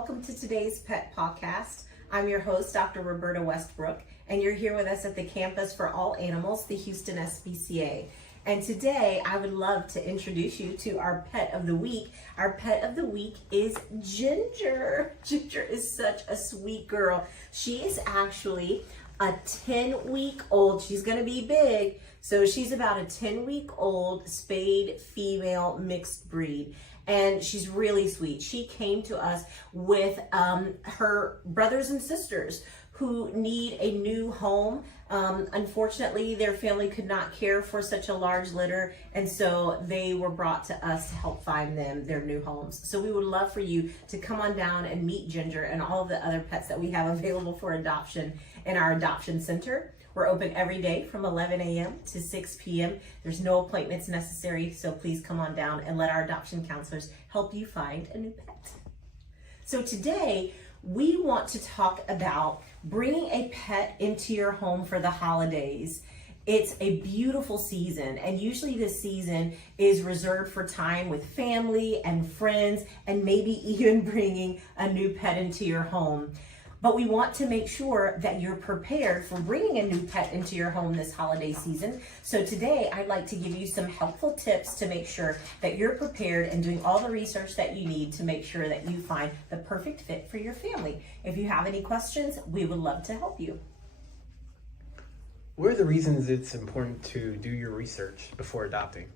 welcome to today's Pet Pawcast. I'm your host, Dr. Roberta Westbrook, and you're here with us at the Campus for All Animals, the Houston SPCA. And today, I would love to introduce you to our Pet of the Week. Our Pet of the Week is Ginger. Ginger is such a sweet girl. She is actually a 10-week-old. She's gonna be big. So she's about a 10-week-old spayed female mixed breed. And she's really sweet. She came to us with her brothers and sisters who need a new home. Unfortunately, their family could not care for such a large litter, and so they were brought to us to help find them their new homes. So we would love for you to come on down and meet Ginger and all of the other pets that we have available for adoption in our adoption center. We're open every day from 11 a.m. to 6 p.m. There's no appointments necessary, so please come on down and let our adoption counselors help you find a new pet. So today, we want to talk about bringing a pet into your home for the holidays. It's a beautiful season, and usually this season is reserved for time with family and friends, and maybe even bringing a new pet into your home. But we want to make sure that you're prepared for bringing a new pet into your home this holiday season. So today, I'd like to give you some helpful tips to make sure that you're prepared and doing all the research that you need to make sure that you find the perfect fit for your family. If you have any questions, we would love to help you. What are the reasons it's important to do your research before adopting?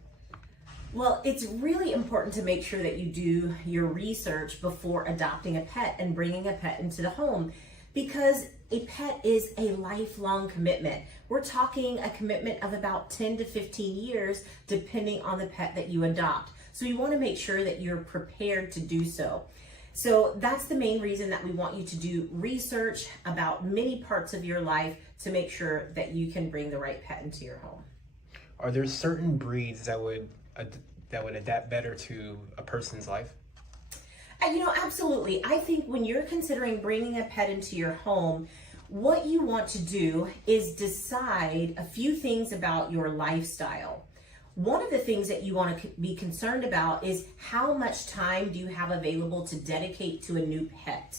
Well, it's really important to make sure that you do your research before adopting a pet and bringing a pet into the home, because a pet is a lifelong commitment. We're talking a commitment of about 10 to 15 years, depending on the pet that you adopt. So you want to make sure that you're prepared to do so. So that's the main reason that we want you to do research about many parts of your life to make sure that you can bring the right pet into your home. Are there certain breeds that would adapt better to a person's life? Absolutely. I think when you're considering bringing a pet into your home, what you want to do is decide a few things about your lifestyle. One of the things that you want to be concerned about is how much time do you have available to dedicate to a new pet?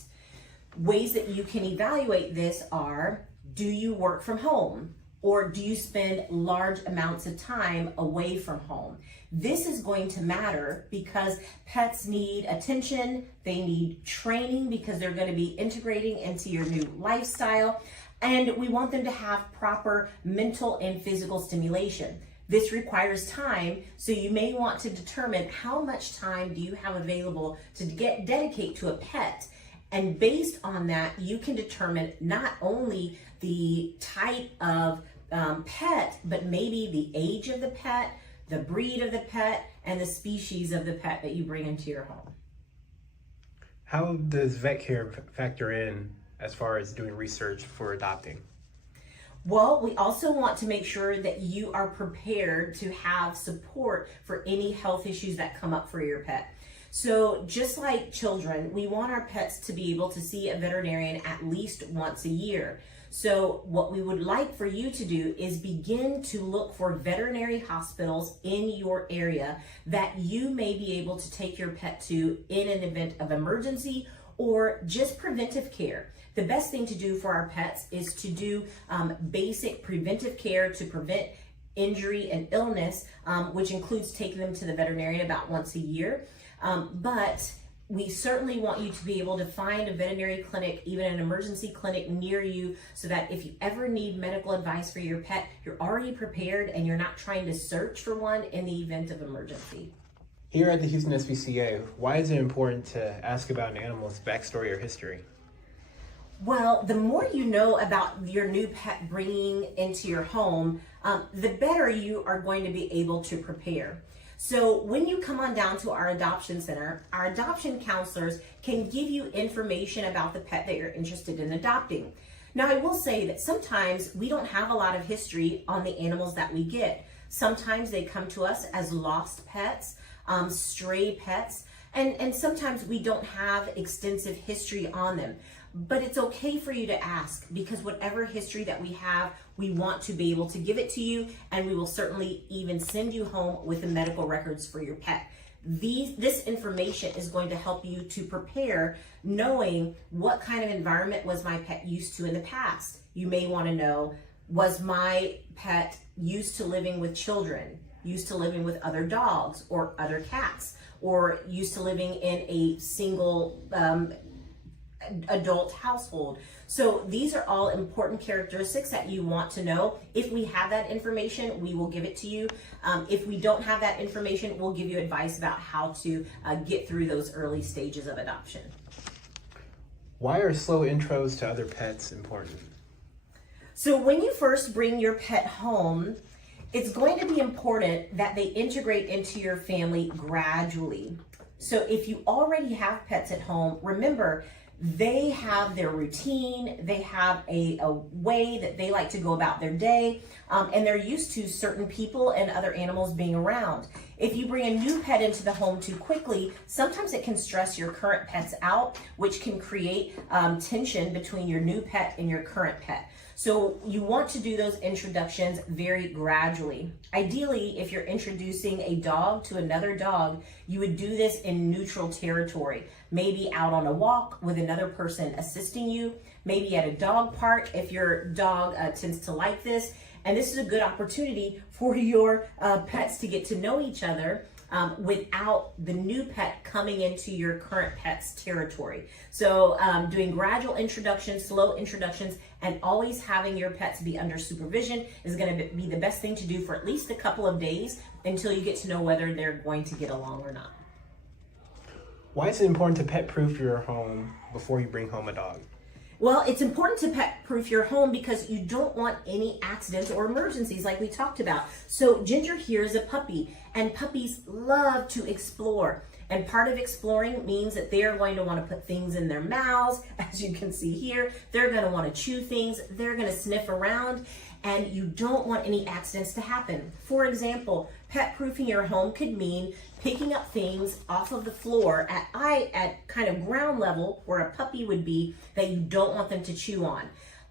Ways that you can evaluate this are, do you work from home? Or do you spend large amounts of time away from home? This is going to matter because pets need attention, they need training because they're going to be integrating into your new lifestyle, and we want them to have proper mental and physical stimulation. This requires time, so you may want to determine how much time do you have available to dedicate to a pet. And based on that, you can determine not only the type of pet, but maybe the age of the pet, the breed of the pet, and the species of the pet that you bring into your home. How does vet care factor in as far as doing research for adopting? Well, we also want to make sure that you are prepared to have support for any health issues that come up for your pet. So just like children, we want our pets to be able to see a veterinarian at least once a year. So what we would like for you to do is begin to look for veterinary hospitals in your area that you may be able to take your pet to in an event of emergency or just preventive care. The best thing to do for our pets is to do basic preventive care to prevent injury and illness, which includes taking them to the veterinarian about once a year. But we certainly want you to be able to find a veterinary clinic, even an emergency clinic near you, so that if you ever need medical advice for your pet, you're already prepared and you're not trying to search for one in the event of emergency. Here at the Houston SPCA, why is it important to ask about an animal's backstory or history? Well, the more you know about your new pet bringing into your home, the better you are going to be able to prepare. So when you come on down to our adoption center, our adoption counselors can give you information about the pet that you're interested in adopting. Now, I will say that sometimes we don't have a lot of history on the animals that we get. Sometimes they come to us as lost pets, stray pets, and sometimes we don't have extensive history on them. But it's okay for you to ask, because whatever history that we have, we want to be able to give it to you, and we will certainly even send you home with the medical records for your pet. This information is going to help you to prepare, knowing what kind of environment was my pet used to in the past. You may want to know, was my pet used to living with children, used to living with other dogs or other cats, or used to living in a single adult household? So these are all important characteristics that you want to know. If we have that information, we will give it to you. If we don't have that information, we'll give you advice about how to get through those early stages of adoption. Why are slow intros to other pets important? So when you first bring your pet home, it's going to be important that they integrate into your family gradually. So if you already have pets at home, remember, they have their routine, they have a way that they like to go about their day, and they're used to certain people and other animals being around. If you bring a new pet into the home too quickly, sometimes it can stress your current pets out, which can create tension between your new pet and your current pet. So you want to do those introductions very gradually. Ideally, if you're introducing a dog to another dog, you would do this in neutral territory, maybe out on a walk with another person assisting you, maybe at a dog park if your dog tends to like this. And this is a good opportunity for your pets to get to know each other without the new pet coming into your current pet's territory. So doing gradual introductions, slow introductions, and always having your pets be under supervision is going to be the best thing to do for at least a couple of days until you get to know whether they're going to get along or not. Why is it important to pet-proof your home before you bring home a dog? Well, it's important to pet-proof your home because you don't want any accidents or emergencies like we talked about. So Ginger here is a puppy, and puppies love to explore. And part of exploring means that they are going to want to put things in their mouths. As you can see here, they're going to want to chew things. They're going to sniff around, and you don't want any accidents to happen. For example, pet-proofing your home could mean picking up things off of the floor at kind of ground level where a puppy would be that you don't want them to chew on.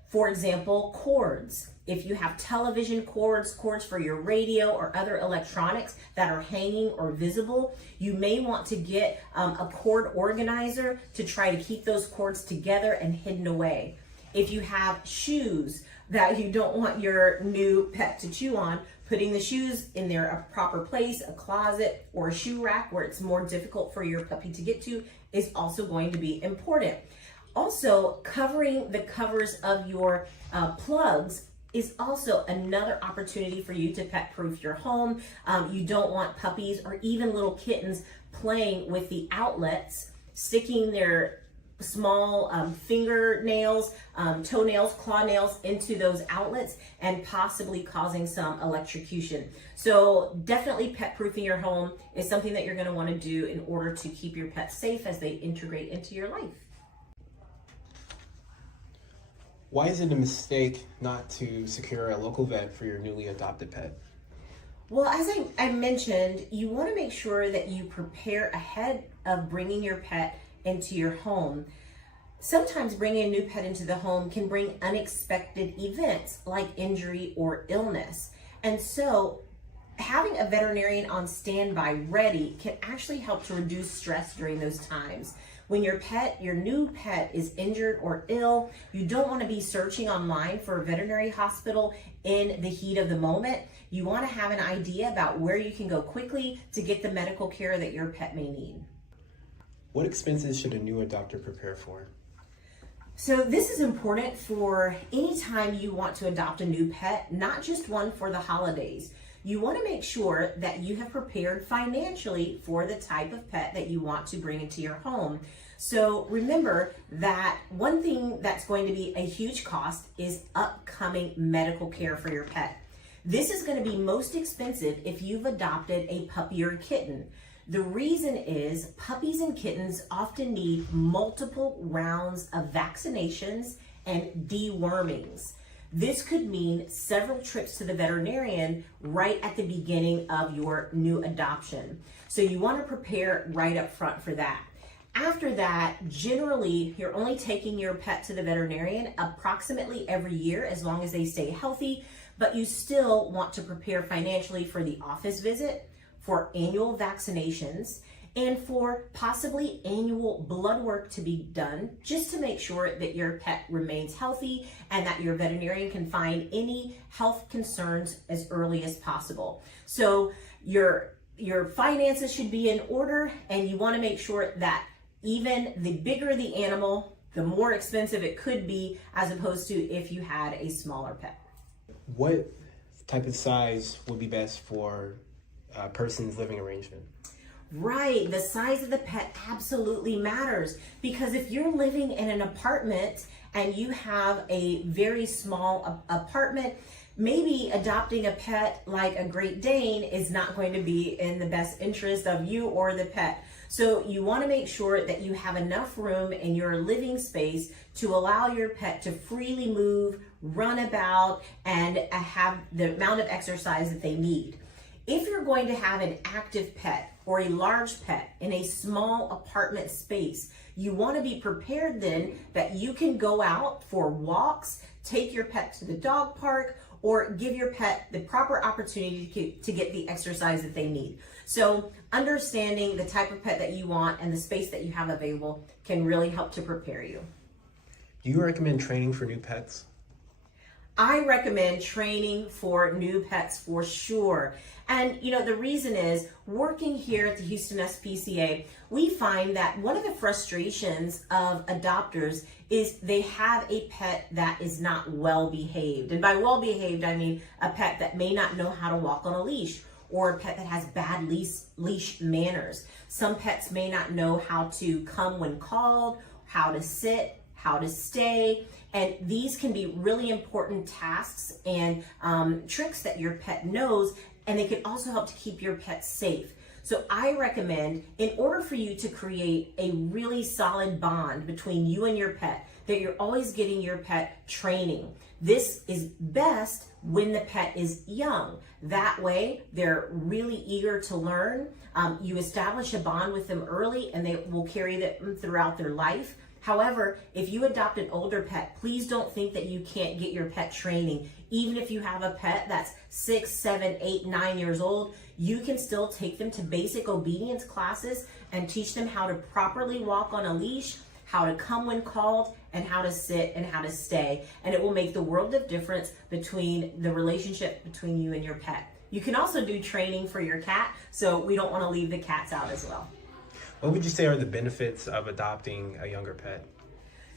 For example, cords. If you have television cords for your radio or other electronics that are hanging or visible, you may want to get a cord organizer to try to keep those cords together and hidden away. If you have shoes that you don't want your new pet to chew on, putting the shoes in their proper place, a closet or a shoe rack where it's more difficult for your puppy to get to, is also going to be important. Also, covering the covers of your plugs is also another opportunity for you to pet-proof your home. You don't want puppies or even little kittens playing with the outlets, sticking their small fingernails, toenails, claw nails into those outlets and possibly causing some electrocution. So definitely pet-proofing your home is something that you're going to want to do in order to keep your pet safe as they integrate into your life. Why is it a mistake not to secure a local vet for your newly adopted pet? Well, as I mentioned, you want to make sure that you prepare ahead of bringing your pet into your home. Sometimes bringing a new pet into the home can bring unexpected events like injury or illness. And so having a veterinarian on standby ready can actually help to reduce stress during those times. When your new pet is injured or ill, you don't want to be searching online for a veterinary hospital in the heat of the moment. You want to have an idea about where you can go quickly to get the medical care that your pet may need. What expenses should a new adopter prepare for? So this is important for any time you want to adopt a new pet, not just one for the holidays. You want to make sure that you have prepared financially for the type of pet that you want to bring into your home. So remember that one thing that's going to be a huge cost is upcoming medical care for your pet. This is going to be most expensive if you've adopted a puppy or a kitten. The reason is puppies and kittens often need multiple rounds of vaccinations and dewormings. This could mean several trips to the veterinarian right at the beginning of your new adoption. So you want to prepare right up front for that. After that, generally, you're only taking your pet to the veterinarian approximately every year as long as they stay healthy, but you still want to prepare financially for the office visit, for annual vaccinations and for possibly annual blood work to be done, just to make sure that your pet remains healthy and that your veterinarian can find any health concerns as early as possible. So your finances should be in order, and you want to make sure that even the bigger the animal, the more expensive it could be, as opposed to if you had a smaller pet. What type of size would be best for a person's living arrangement? Right, the size of the pet absolutely matters, because if you're living in an apartment and you have a very small apartment, maybe adopting a pet like a Great Dane is not going to be in the best interest of you or the pet. So you want to make sure that you have enough room in your living space to allow your pet to freely move, run about, and have the amount of exercise that they need. If you're going to have an active pet or a large pet in a small apartment space, you want to be prepared then that you can go out for walks, take your pet to the dog park, or give your pet the proper opportunity to get the exercise that they need. So understanding the type of pet that you want and the space that you have available can really help to prepare you. Do you recommend training for new pets? I recommend training for new pets for sure. And the reason is, working here at the Houston SPCA, we find that one of the frustrations of adopters is they have a pet that is not well behaved. And by well behaved, I mean a pet that may not know how to walk on a leash, or a pet that has bad leash manners. Some pets may not know how to come when called, how to sit, how to stay. And these can be really important tasks and tricks that your pet knows, and they can also help to keep your pet safe. So I recommend, in order for you to create a really solid bond between you and your pet, that you're always getting your pet training. This is best when the pet is young. That way, they're really eager to learn. You establish a bond with them early, and they will carry them throughout their life. However, if you adopt an older pet, please don't think that you can't get your pet training. Even if you have a pet that's 6, 7, 8, 9 years old, you can still take them to basic obedience classes and teach them how to properly walk on a leash, how to come when called, and how to sit and how to stay. And it will make the world of difference between the relationship between you and your pet. You can also do training for your cat, so we don't want to leave the cats out as well. What would you say are the benefits of adopting a younger pet?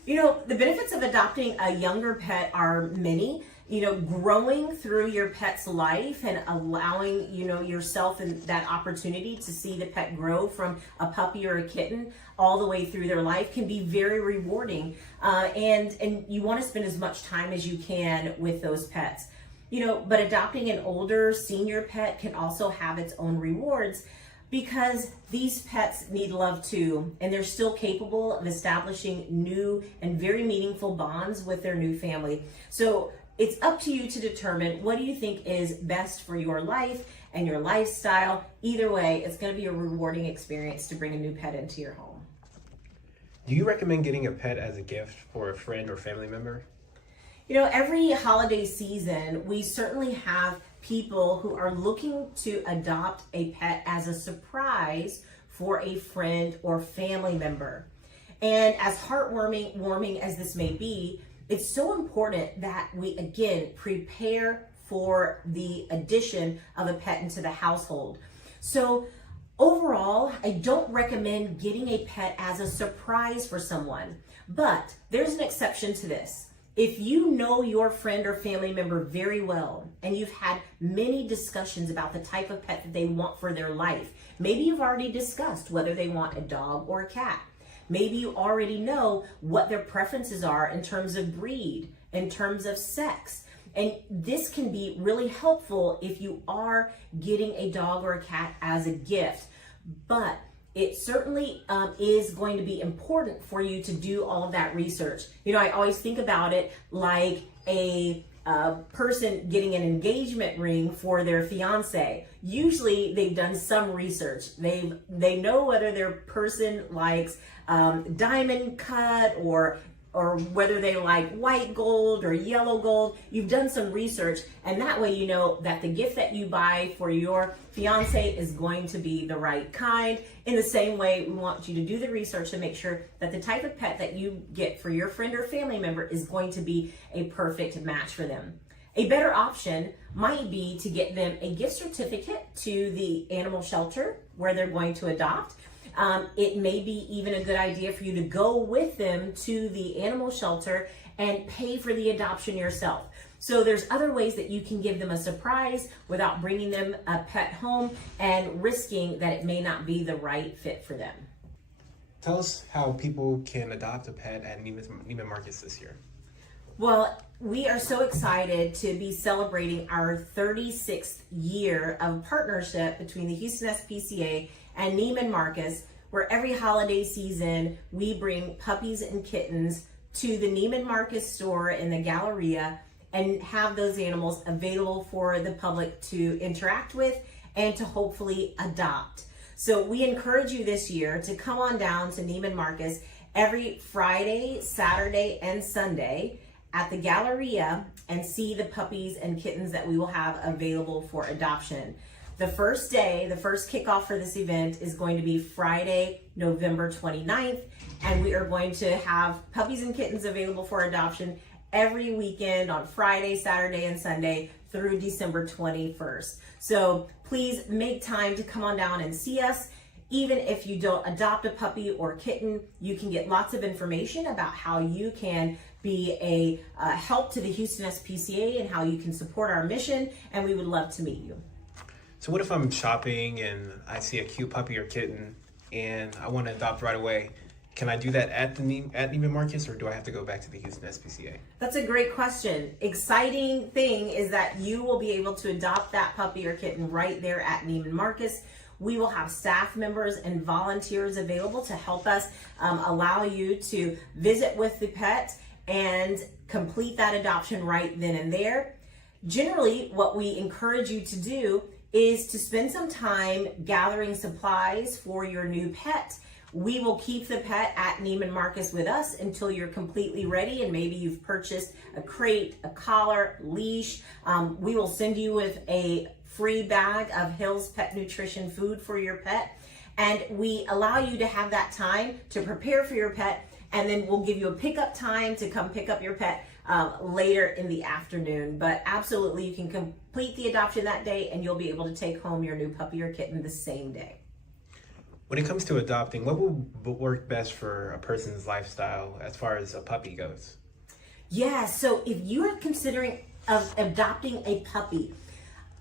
The benefits of adopting a younger pet are many. Growing through your pet's life and allowing, yourself and that opportunity to see the pet grow from a puppy or a kitten all the way through their life can be very rewarding. And you want to spend as much time as you can with those pets. But adopting an older senior pet can also have its own rewards, because these pets need love too, and they're still capable of establishing new and very meaningful bonds with their new family. So it's up to you to determine what do you think is best for your life and your lifestyle. Either way, it's going to be a rewarding experience to bring a new pet into your home. Do you recommend getting a pet as a gift for a friend or family member? Every holiday season, we certainly have people who are looking to adopt a pet as a surprise for a friend or family member. And as heartwarming as this may be, it's so important that we, again, prepare for the addition of a pet into the household. So overall, I don't recommend getting a pet as a surprise for someone, but there's an exception to this. If you know your friend or family member very well, and you've had many discussions about the type of pet that they want for their life, maybe you've already discussed whether they want a dog or a cat. Maybe you already know what their preferences are in terms of breed, in terms of sex. And this can be really helpful if you are getting a dog or a cat as a gift. But it certainly is going to be important for you to do all of that research. I always think about it like a person getting an engagement ring for their fiance. Usually they've done some research. They know whether their person likes diamond cut or or whether they like white gold or yellow gold. You've done some research, and that way you know that the gift that you buy for your fiance is going to be the right kind. In the same way, we want you to do the research to make sure that the type of pet that you get for your friend or family member is going to be a perfect match for them. A better option might be to get them a gift certificate to the animal shelter where they're going to adopt. It may be even a good idea for you to go with them to the animal shelter and pay for the adoption yourself. So there's other ways that you can give them a surprise without bringing them a pet home and risking that it may not be the right fit for them. Tell us how people can adopt a pet at Neiman Marcus this year. Well, we are so excited to be celebrating our 36th year of partnership between the Houston SPCA and Neiman Marcus, where every holiday season we bring puppies and kittens to the Neiman Marcus store in the Galleria and have those animals available for the public to interact with and to hopefully adopt. So we encourage you this year to come on down to Neiman Marcus every Friday, Saturday, and Sunday at the Galleria and see the puppies and kittens that we will have available for adoption. The first day, the first kickoff for this event is going to be Friday, November 29th, and we are going to have puppies and kittens available for adoption every weekend on Friday, Saturday, and Sunday through December 21st. So please make time to come on down and see us. Even if you don't adopt a puppy or kitten, you can get lots of information about how you can be a help to the Houston SPCA and how you can support our mission, and we would love to meet you. So what if I'm shopping and I see a cute puppy or kitten and I want to adopt right away? Can I do that at Neiman Marcus, or do I have to go back to the Houston SPCA? That's a great question. Exciting thing is that you will be able to adopt that puppy or kitten right there at Neiman Marcus. We will have staff members and volunteers available to help us allow you to visit with the pet and complete that adoption right then and there. Generally, what we encourage you to do is to spend some time gathering supplies for your new pet. We will keep the pet at Neiman Marcus with us until you're completely ready, and maybe you've purchased a crate, a collar, leash. We will send you with a free bag of Hill's Pet Nutrition food for your pet, and we allow you to have that time to prepare for your pet, and then we'll give you a pickup time to come pick up your pet later in the afternoon. But absolutely, you can complete the adoption that day and you'll be able to take home your new puppy or kitten the same day. When it comes to adopting, what will work best for a person's lifestyle as far as a puppy goes? Yeah, so if you are considering adopting a puppy,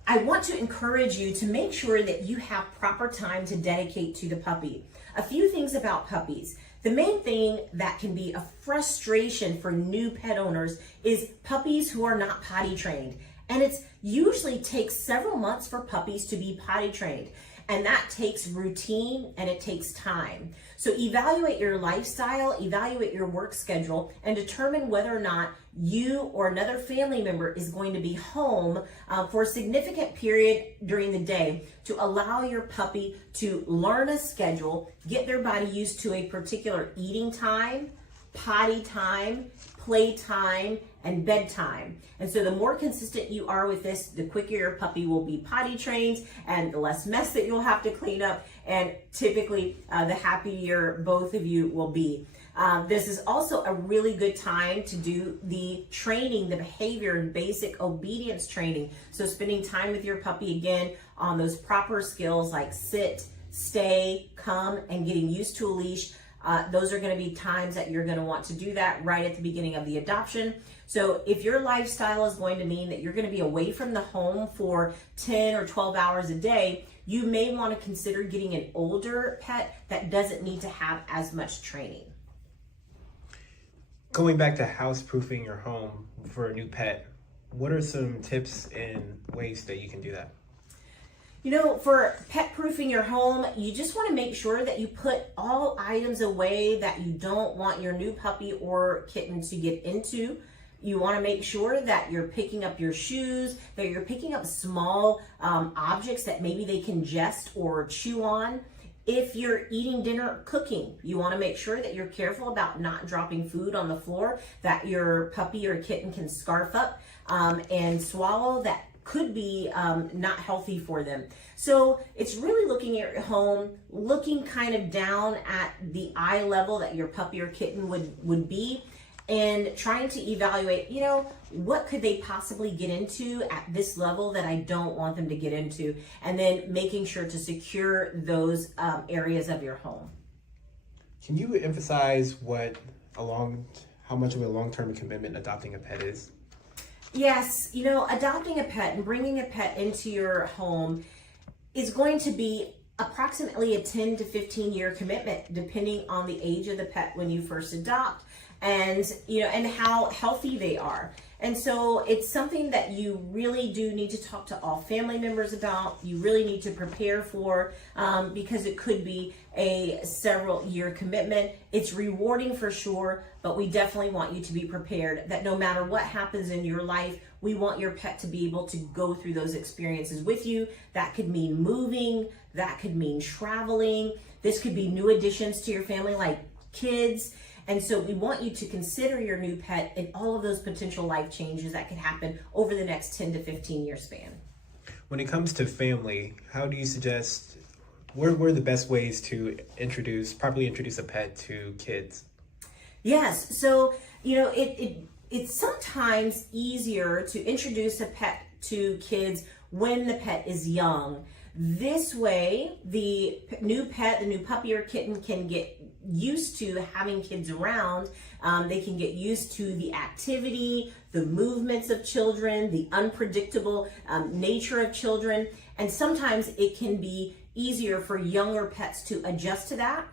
I want to encourage you to make sure that you have proper time to dedicate to the puppy. A few things about puppies. The main thing that can be a frustration for new pet owners is puppies who are not potty trained. And it usually takes several months for puppies to be potty trained. And that takes routine and it takes time. So evaluate your lifestyle, evaluate your work schedule, and determine whether or not you or another family member is going to be home for a significant period during the day to allow your puppy to learn a schedule, get their body used to a particular eating time, potty time, play time, and bedtime. And so the more consistent you are with this, the quicker your puppy will be potty trained and the less mess that you'll have to clean up, and typically the happier both of you will be. This is also a really good time to do the training, the behavior and basic obedience training. So spending time with your puppy again on those proper skills like sit, stay, come, and getting used to a leash. Those are going to be times that you're going to want to do that right at the beginning of the adoption. So if your lifestyle is going to mean that you're going to be away from the home for 10 or 12 hours a day, you may want to consider getting an older pet that doesn't need to have as much training. Going back to house-proofing your home for a new pet, what are some tips and ways that you can do that? You know, for pet-proofing your home, you just want to make sure that you put all items away that you don't want your new puppy or kitten to get into. You want to make sure that you're picking up your shoes, that you're picking up small objects that maybe they can ingest or chew on. If you're eating dinner, cooking, you want to make sure that you're careful about not dropping food on the floor that your puppy or kitten can scarf up and swallow. That could be not healthy for them. So it's really looking at your home, looking kind of down at the eye level that your puppy or kitten would be, and trying to evaluate, what could they possibly get into at this level that I don't want them to get into, and then making sure to secure those areas of your home. Can you emphasize how much of a long-term commitment adopting a pet is? Yes, adopting a pet and bringing a pet into your home is going to be approximately a 10 to 15 year commitment, depending on the age of the pet when you first adopt, and how healthy they are. And so it's something that you really do need to talk to all family members about. You really need to prepare for, because it could be a several year commitment. It's rewarding for sure, but we definitely want you to be prepared that no matter what happens in your life, we want your pet to be able to go through those experiences with you. That could mean moving, that could mean traveling. This could be new additions to your family like kids. And so we want you to consider your new pet and all of those potential life changes that could happen over the next 10 to 15 year span. When it comes to family, how do you suggest, what are the best ways to properly introduce a pet to kids? Yes, so it's sometimes easier to introduce a pet to kids when the pet is young. This way, the new puppy or kitten can get used to having kids around. They can get used to the activity, the movements of children, the unpredictable nature of children. And sometimes it can be easier for younger pets to adjust to that.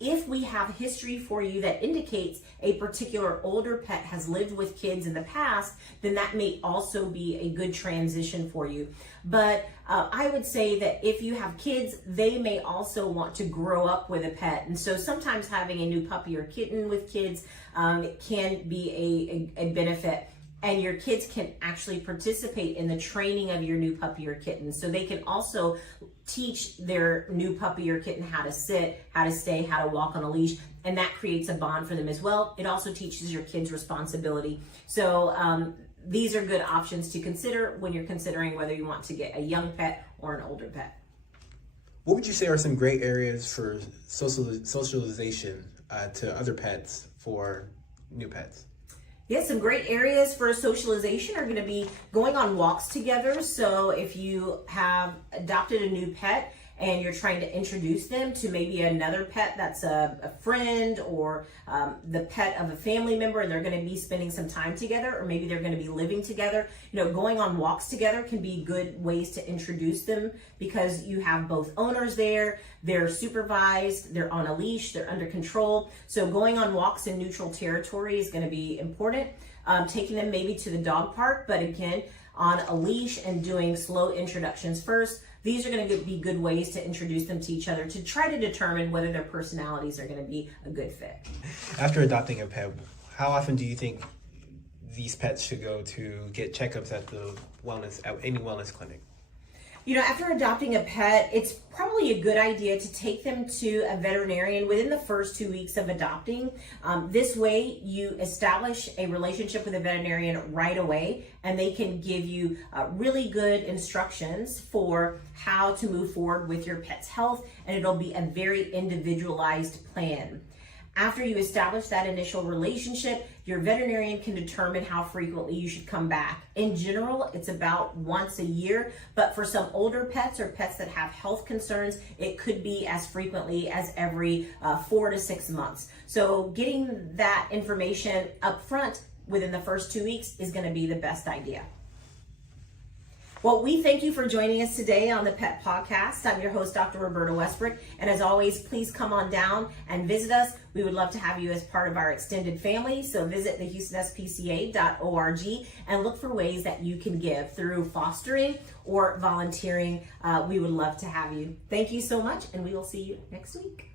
If we have history for you that indicates a particular older pet has lived with kids in the past, then that may also be a good transition for you. But I would say that if you have kids, they may also want to grow up with a pet. And so sometimes having a new puppy or kitten with kids can be a benefit. And your kids can actually participate in the training of your new puppy or kitten. So they can also teach their new puppy or kitten how to sit, how to stay, how to walk on a leash, and that creates a bond for them as well. It also teaches your kids responsibility. So these are good options to consider when you're considering whether you want to get a young pet or an older pet. What would you say are some great areas for socialization to other pets for new pets? Yes, some great areas for socialization are going to be going on walks together. So if you have adopted a new pet and you're trying to introduce them to maybe another pet that's a friend or the pet of a family member, and they're going to be spending some time together, or maybe they're going to be living together, going on walks together can be good ways to introduce them, because you have both owners there, they're supervised, they're on a leash, they're under control. So going on walks in neutral territory is going to be important. Taking them maybe to the dog park, but again, on a leash and doing slow introductions first. These are going to be good ways to introduce them to each other to try to determine whether their personalities are going to be a good fit. After adopting a pet, how often do you think these pets should go to get checkups at any wellness clinic? After adopting a pet, it's probably a good idea to take them to a veterinarian within the first 2 weeks of adopting. This way, you establish a relationship with a veterinarian right away, and they can give you really good instructions for how to move forward with your pet's health, and it'll be a very individualized plan. After you establish that initial relationship, your veterinarian can determine how frequently you should come back. In general, it's about once a year, but for some older pets or pets that have health concerns, it could be as frequently as every 4 to 6 months. So getting that information up front within the first 2 weeks is going to be the best idea. Well, we thank you for joining us today on the Pet Pawcast. I'm your host, Dr. Roberta Westbrook. And as always, please come on down and visit us. We would love to have you as part of our extended family. So visit the HoustonSPCA.org and look for ways that you can give through fostering or volunteering. We would love to have you. Thank you so much, and we will see you next week.